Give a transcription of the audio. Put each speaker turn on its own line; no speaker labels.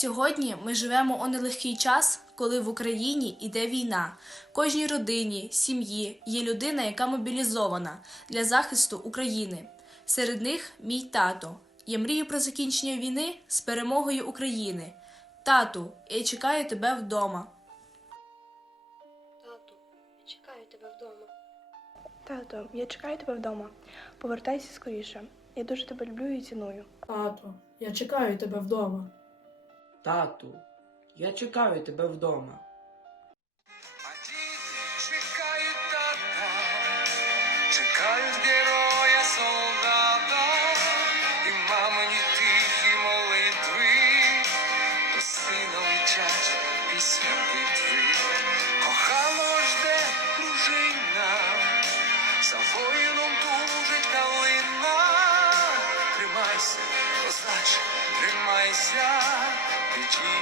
Сьогодні ми живемо у нелегкий час, коли в Україні йде війна. Кожній родині, сім'ї є людина, яка мобілізована для захисту України. Серед них мій тато. Я мрію про закінчення війни з перемогою України. Тату, я чекаю тебе вдома.
Тату, я чекаю тебе вдома.
Тато, я чекаю тебе вдома. Повертайся скоріше. Я дуже тебе люблю і ціную.
Тату, я чекаю тебе вдома.
Тату, я чекаю тебе вдома.
А діти чекають тата, чекають героя солдата і мамині тихі молитви, до сина летять після битви. Коханого жде дружина, за воїном дуже калина. Тримайся, козаче, тримайся, Did?